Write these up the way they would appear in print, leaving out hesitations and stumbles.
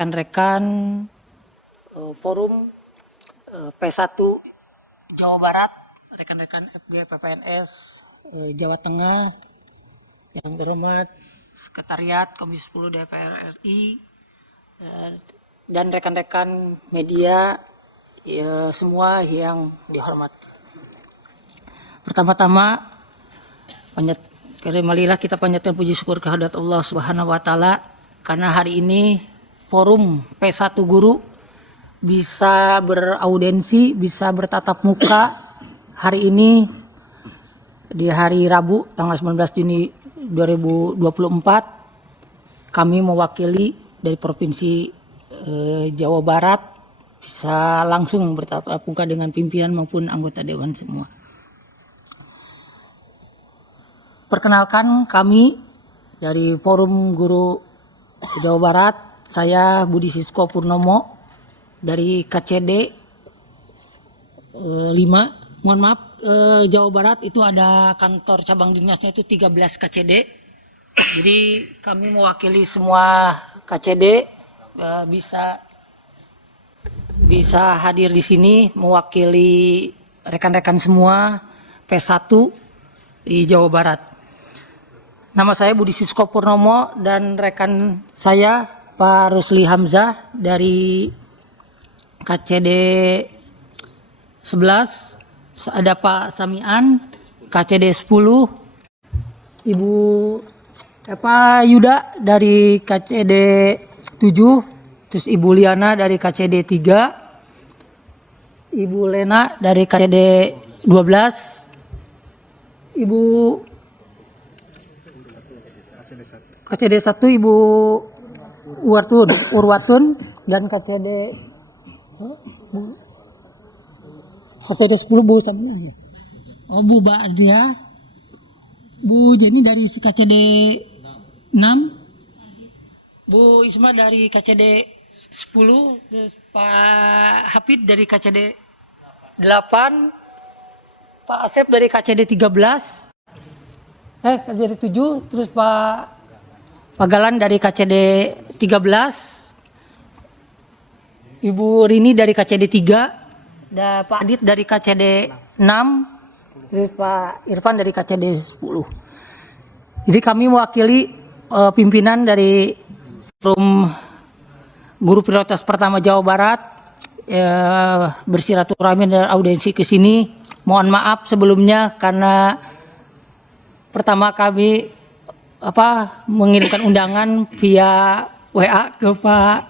rekan-rekan forum P1 Jawa Barat, rekan-rekan FG PPNS Jawa Tengah, yang terhormat Sekretariat Komisi 10 DPR RI, dan rekan-rekan media semua yang dihormati. Pertama-tama, marilah kita panjatkan puji syukur kehadirat Allah Subhanahu wa Ta'ala, karena hari ini forum P1 Guru bisa beraudensi, bisa bertatap muka hari ini di hari Rabu tanggal 19 Juni 2024. Kami mewakili dari Provinsi Jawa Barat bisa langsung bertatap muka dengan pimpinan maupun anggota dewan semua. Perkenalkan, kami dari Forum Guru Jawa Barat, saya Budi Sisko Purnomo dari KCD 5. Mohon maaf, Jawa Barat itu ada kantor cabang dinasnya itu 13 KCD. Jadi kami mewakili semua KCD, bisa hadir di sini mewakili rekan-rekan semua P1 di Jawa Barat. Nama saya Budi Sisko Purnomo dan rekan saya Pak Rusli Hamzah dari KCD 11, ada Pak Samian KCD 10, Ibu Pak Yuda dari KCD 7, terus Ibu Liana dari KCD 3, Ibu Lena dari KCD 12, Ibu KCD 1 Ibu Urwatun dan KCD 10 Bu Samia ya. Oh, Bu Ba'dia, Bu Jenny dari KCD 6, Bu Isma dari KCD 10, terus Pak Hafid dari KCD 8, Pak Asep dari KCD 13, KCD 7, terus Pak Galan dari KCD 13, Ibu Rini dari KCD 3, dan Pak Adit dari KCD 6, terus Pak Irfan dari KCD 10. Jadi kami mewakili pimpinan dari Forum Guru Prioritas Pertama Jawa Barat bersilaturahmi dan audiensi ke sini. Mohon maaf sebelumnya karena pertama kami mengirimkan undangan via WA ke Pak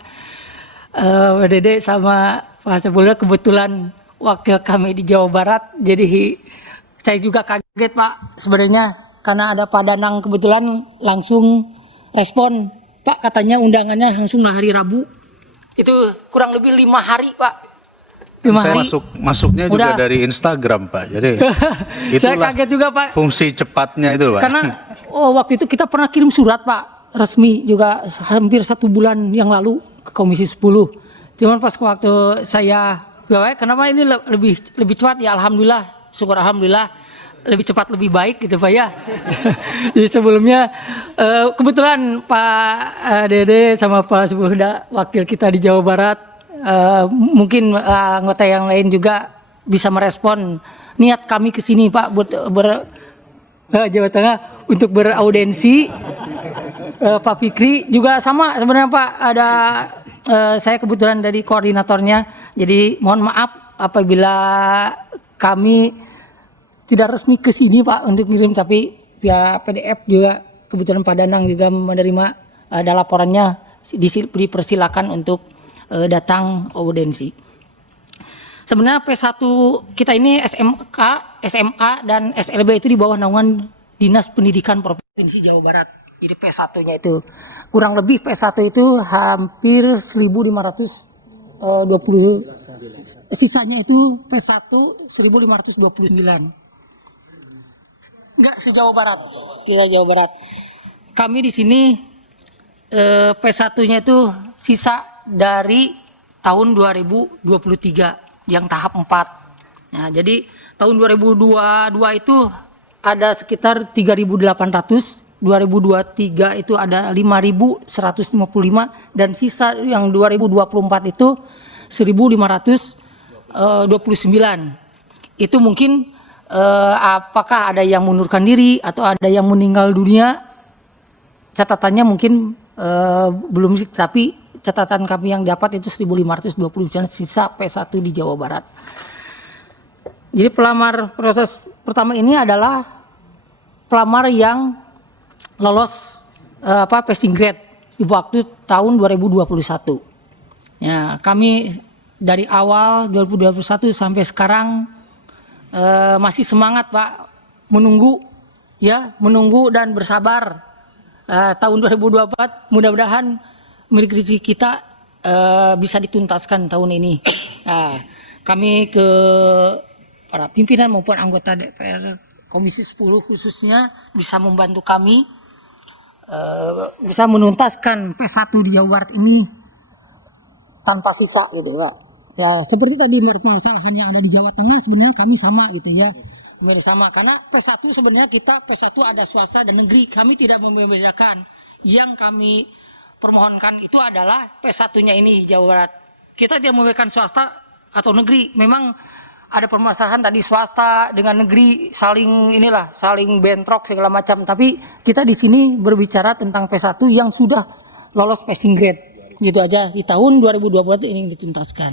Dede sama Pak Sebulnya, kebetulan wakil kami di Jawa Barat, jadi saya juga kaget Pak sebenarnya karena ada Pak Danang kebetulan langsung respon, Pak katanya undangannya langsung hari Rabu, itu kurang lebih 5 hari Pak. Saya masuknya juga dari Instagram Pak, jadi saya kaget juga Pak, fungsi cepatnya itu Pak. Karena waktu itu kita pernah kirim surat Pak resmi juga hampir 1 bulan yang lalu ke Komisi 10. Cuman pas waktu saya kenapa ini lebih cepat ya, alhamdulillah, syukur alhamdulillah lebih cepat lebih baik gitu Pak ya. Jadi sebelumnya kebetulan Pak Dede sama Pak Sebulda wakil kita di Jawa Barat, mungkin anggota yang lain juga bisa merespon niat kami ke sini Pak buat Jawa Tengah untuk beraudensi. Pak Fikri juga sama sebenarnya Pak, ada saya kebetulan dari koordinatornya, jadi mohon maaf apabila kami tidak resmi ke sini Pak untuk ngirim, tapi via PDF juga kebetulan Pak Danang juga menerima, ada laporannya, dipersilakan untuk datang audensi. Sebenarnya P1 kita ini SMK, SMA, dan SLB itu di bawah naungan Dinas Pendidikan Provinsi Jawa Barat. Jadi P1-nya itu kurang lebih P1 itu hampir 1.520, sisanya itu P1 1.529. Enggak, se-Jawa Barat. Kita Jawa Barat. Kami di sini P1-nya itu sisa dari tahun 2023 yang tahap 4. Nah, jadi tahun 2022 itu ada sekitar 3.800 2023 itu ada 5.155 dan sisa yang 2024 itu 1.529. Itu mungkin apakah ada yang mengundurkan diri atau ada yang meninggal dunia? Catatannya mungkin belum, tapi catatan kami yang dapat itu 1.529 sisa P1 di Jawa Barat. Jadi pelamar proses pertama ini adalah pelamar yang lolos passing grade di waktu tahun 2021. Ya, kami dari awal 2021 sampai sekarang masih semangat Pak menunggu dan bersabar. Tahun 2024 mudah-mudahan milik rezeki kita bisa dituntaskan tahun ini. Kami ke para pimpinan maupun anggota DPR Komisi 10 khususnya bisa membantu kami bisa menuntaskan P1 di Jawa Barat ini tanpa sisa gitu Pak. Ya seperti tadi permasalahan yang ada di Jawa Tengah sebenarnya kami sama gitu ya. Bersama karena P1 sebenarnya kita P1 ada swasta dan negeri, kami tidak membedakan. Yang kami permohonkan itu adalah P1-nya ini Jawa Barat. Kita tidak membedakan swasta atau negeri. Memang ada permasalahan tadi swasta dengan negeri saling bentrok segala macam. Tapi kita di sini berbicara tentang P1 yang sudah lolos passing grade. Gitu aja di tahun 2020 ini dituntaskan.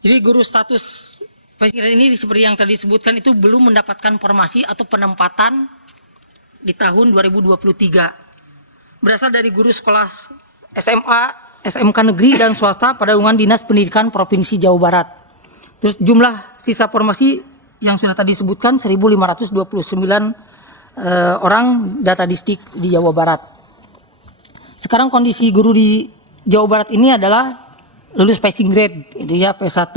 Jadi guru status passing grade ini seperti yang tadi disebutkan itu belum mendapatkan formasi atau penempatan di tahun 2023. Berasal dari guru sekolah SMA, SMK negeri dan swasta pada lingkungan Dinas Pendidikan Provinsi Jawa Barat. Terus jumlah sisa formasi yang sudah tadi disebutkan 1.529 orang data distrik di Jawa Barat. Sekarang kondisi guru di Jawa Barat ini adalah lulus passing grade, itu ya P1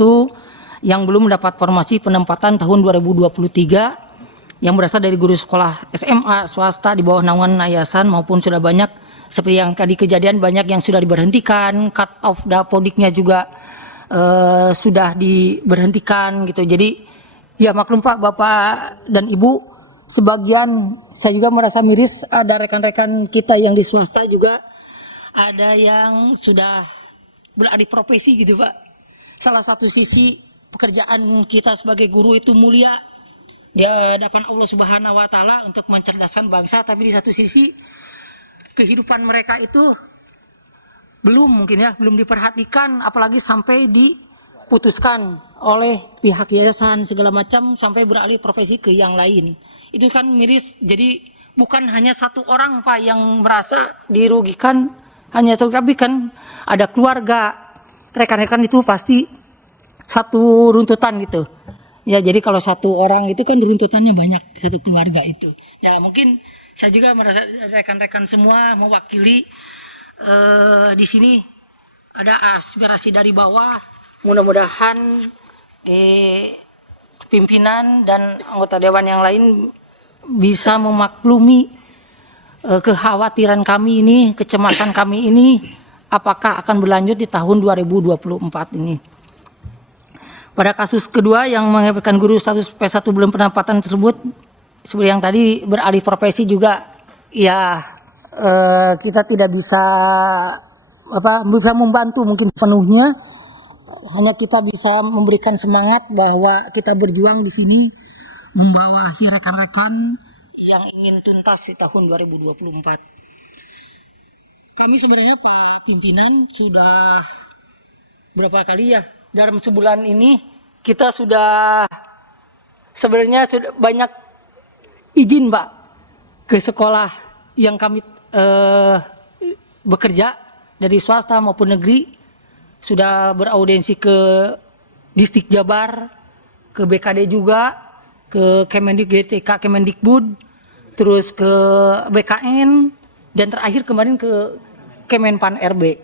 yang belum mendapat formasi penempatan tahun 2023 yang berasal dari guru sekolah SMA swasta di bawah naungan yayasan maupun sudah banyak seperti yang tadi kejadian banyak yang sudah diberhentikan, cut off dapodiknya juga sudah diberhentikan gitu. Jadi ya maklum Pak, Bapak dan Ibu, sebagian saya juga merasa miris, ada rekan-rekan kita yang di swasta juga ada yang sudah beralih profesi gitu Pak. Salah satu sisi pekerjaan kita sebagai guru itu mulia di hadapan Allah Subhanahu wa taala untuk mencerdaskan bangsa, tapi di satu sisi kehidupan mereka itu belum diperhatikan, apalagi sampai diputuskan oleh pihak yayasan segala macam sampai beralih profesi ke yang lain. Itu kan miris. Jadi bukan hanya satu orang Pak yang merasa dirugikan, hanya satu, tapi kan ada keluarga, rekan-rekan itu pasti satu runtutan gitu. Ya jadi kalau satu orang itu kan runtutannya banyak, satu keluarga itu. Ya mungkin saya juga merasa rekan-rekan semua mewakili di sini ada aspirasi dari bawah. Mudah-mudahan pimpinan dan anggota dewan yang lain bisa memaklumi kekhawatiran kami ini, kecemasan kami ini, apakah akan berlanjut di tahun 2024 ini. Pada kasus kedua yang mengakibatkan guru status P1 belum penempatan tersebut, seperti yang tadi beralih profesi juga, ya kita tidak bisa membantu mungkin sepenuhnya, hanya kita bisa memberikan semangat bahwa kita berjuang di sini membawahi rekan-rekan yang ingin tuntas di tahun 2024. Kami sebenarnya Pak Pimpinan sudah berapa kali ya dalam sebulan ini kita sudah sebenarnya sudah banyak izin Pak ke sekolah yang kami bekerja dari swasta maupun negeri, sudah beraudiensi ke Distrik Jabar, ke BKD juga, ke Kemendikbud, terus ke BKN, dan terakhir kemarin ke Kemenpan RB.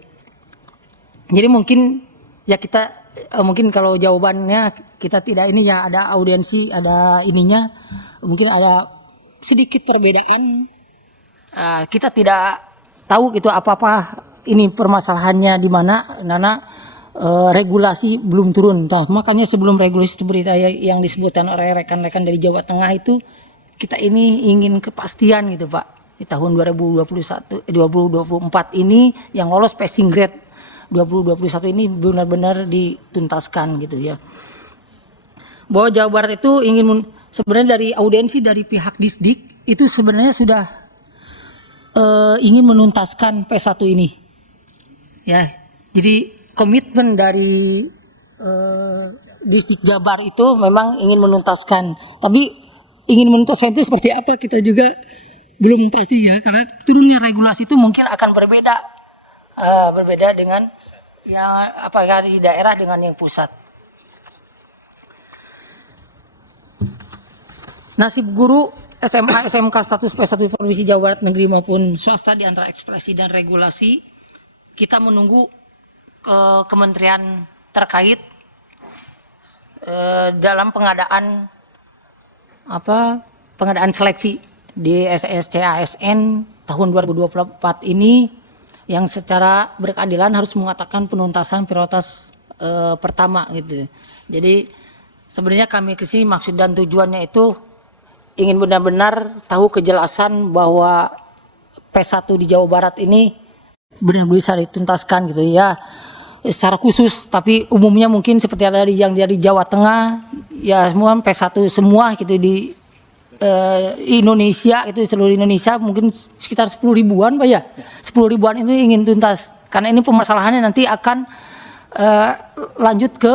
Jadi mungkin ya kita mungkin kalau jawabannya kita tidak ini ya ada audiensi, ada ininya, mungkin ada sedikit perbedaan. Kita tidak tahu gitu apa-apa ini permasalahannya di mana, karena regulasi belum turun. Nah, makanya sebelum regulasi seperti yang disebutkan oleh rekan-rekan dari Jawa Tengah itu kita ini ingin kepastian gitu Pak. Di tahun 2024 ini yang lolos passing grade 2021 ini benar-benar dituntaskan gitu ya. Bahwa Jawa Barat itu sebenarnya dari audiensi dari pihak Disdik itu sebenarnya sudah ingin menuntaskan P1 ini. Ya. Jadi komitmen dari Disdik Jabar itu memang ingin menuntaskan. Tapi ingin menuntaskan itu seperti apa kita juga belum pasti ya, karena turunnya regulasi itu mungkin akan berbeda dengan yang apakah di daerah dengan yang pusat. Nasib guru SMA SMK status P1 Provinsi Jawa Barat negeri maupun swasta di antara ekspresi dan regulasi, kita menunggu kementerian terkait dalam pengadaan seleksi di SSC ASN tahun 2024 ini yang secara berkeadilan harus mengatakan penuntasan prioritas pertama gitu. Jadi sebenarnya kami kesini maksud dan tujuannya itu ingin benar-benar tahu kejelasan bahwa P1 di Jawa Barat ini benar-benar bisa dituntaskan gitu ya. Secara khusus, tapi umumnya mungkin seperti ada yang dari Jawa Tengah, ya semua P1 semua gitu di Indonesia, itu seluruh Indonesia mungkin sekitar 10 ribuan Pak ya. 10 ribuan itu ingin tuntas. Karena ini permasalahannya nanti akan lanjut ke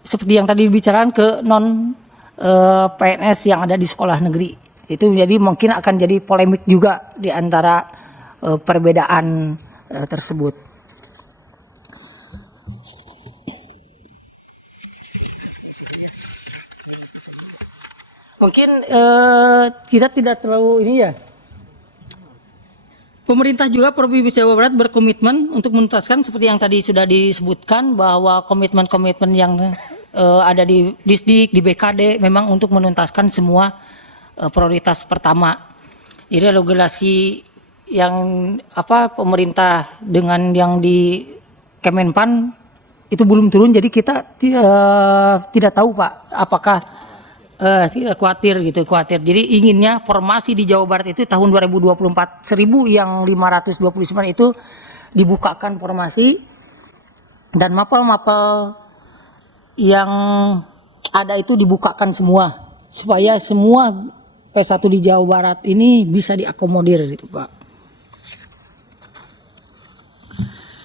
seperti yang tadi dibicarakan ke non PNS yang ada di sekolah negeri. Itu jadi mungkin akan jadi polemik juga di antara perbedaan tersebut. Mungkin kita tidak terlalu ini ya. Pemerintah juga Provinsi Jawa Barat berkomitmen untuk menuntaskan seperti yang tadi sudah disebutkan bahwa komitmen-komitmen yang ada di Disdik, di BKD memang untuk menuntaskan semua prioritas pertama. Jadi regulasi yang pemerintah dengan yang di Kemenpan itu belum turun, jadi kita tidak tahu Pak apakah tidak khawatir. Jadi inginnya formasi di Jawa Barat itu tahun 2024 1000 yang 529 itu dibukakan formasi dan mapel-mapel yang ada itu dibukakan semua supaya semua P1 di Jawa Barat ini bisa diakomodir gitu Pak.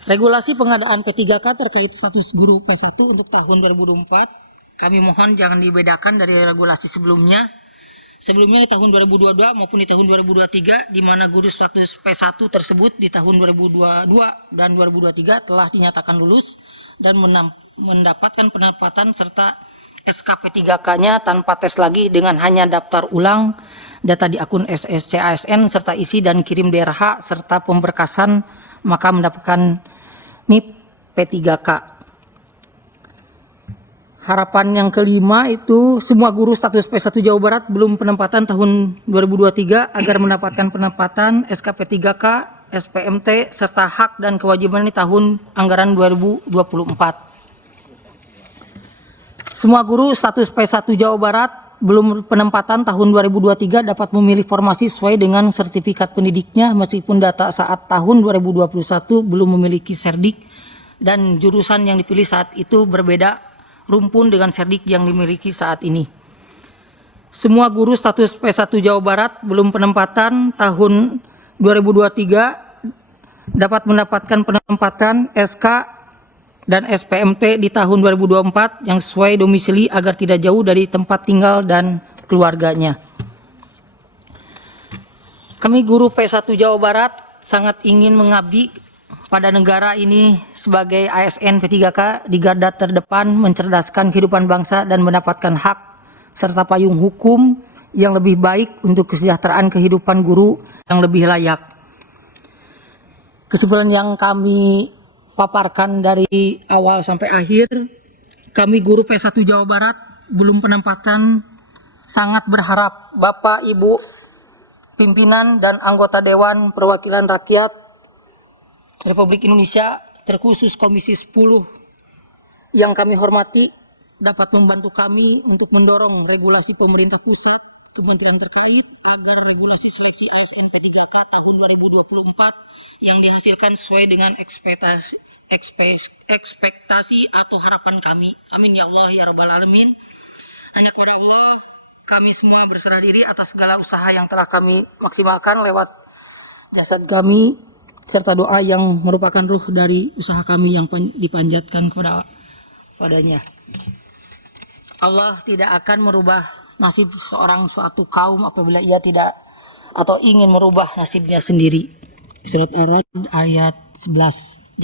Regulasi pengadaan P3K terkait status guru P1 untuk tahun 2024 kami mohon jangan dibedakan dari regulasi sebelumnya. Sebelumnya di tahun 2022 maupun di tahun 2023 di mana guru status P1 tersebut di tahun 2022 dan 2023 telah dinyatakan lulus dan mendapatkan penempatan serta SKP3K-nya tanpa tes lagi dengan hanya daftar ulang data di akun SSC ASN serta isi dan kirim DRH serta pemberkasan maka mendapatkan NIP P3K. Harapan yang kelima itu semua guru status P1 Jawa Barat belum penempatan tahun 2023 agar mendapatkan penempatan SKP3K, SPMT, serta hak dan kewajiban di tahun anggaran 2024. Semua guru status P1 Jawa Barat belum penempatan tahun 2023 dapat memilih formasi sesuai dengan sertifikat pendidiknya meskipun data saat tahun 2021 belum memiliki serdik dan jurusan yang dipilih saat itu berbeda rumpun dengan serdik yang dimiliki saat ini. Semua guru status P1 Jawa Barat belum penempatan tahun 2023 dapat mendapatkan penempatan SK dan SPMT di tahun 2024 yang sesuai domisili agar tidak jauh dari tempat tinggal dan keluarganya. Kami guru P1 Jawa Barat sangat ingin mengabdi pada negara ini sebagai ASN P3K di garda terdepan mencerdaskan kehidupan bangsa dan mendapatkan hak serta payung hukum yang lebih baik untuk kesejahteraan kehidupan guru yang lebih layak. Kesimpulan yang kami paparkan dari awal sampai akhir, kami guru P1 Jawa Barat belum penempatan sangat berharap Bapak, Ibu, pimpinan dan anggota Dewan Perwakilan Rakyat Republik Indonesia, terkhusus Komisi 10 yang kami hormati, dapat membantu kami untuk mendorong regulasi pemerintah pusat kementerian terkait agar regulasi seleksi ASN P3K tahun 2024 yang dihasilkan sesuai dengan ekspektasi atau harapan kami. Amin ya Allah ya Rabbal Alamin. Hanya kepada Allah kami semua berserah diri atas segala usaha yang telah kami maksimalkan lewat jasad kami serta doa yang merupakan ruh dari usaha kami yang dipanjatkan padanya. Allah tidak akan merubah nasib seorang suatu kaum apabila ia tidak atau ingin merubah nasibnya sendiri. Surat Ar-Ra'd ayat 11.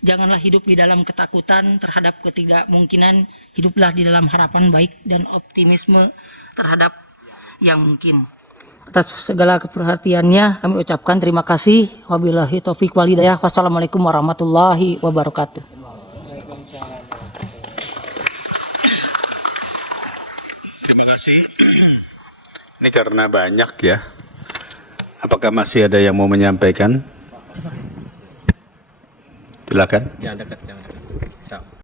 Janganlah hidup di dalam ketakutan terhadap ketidakmungkinan, hiduplah di dalam harapan baik dan optimisme terhadap yang mungkin. Atas segala keperhatiannya kami ucapkan terima kasih. Wabillahi taufiq wal hidayah. Wassalamualaikum warahmatullahi wabarakatuh. Terima kasih. Ini karena banyak ya. Apakah masih ada yang mau menyampaikan? Silakan. Jangan dekat, jangan dekat.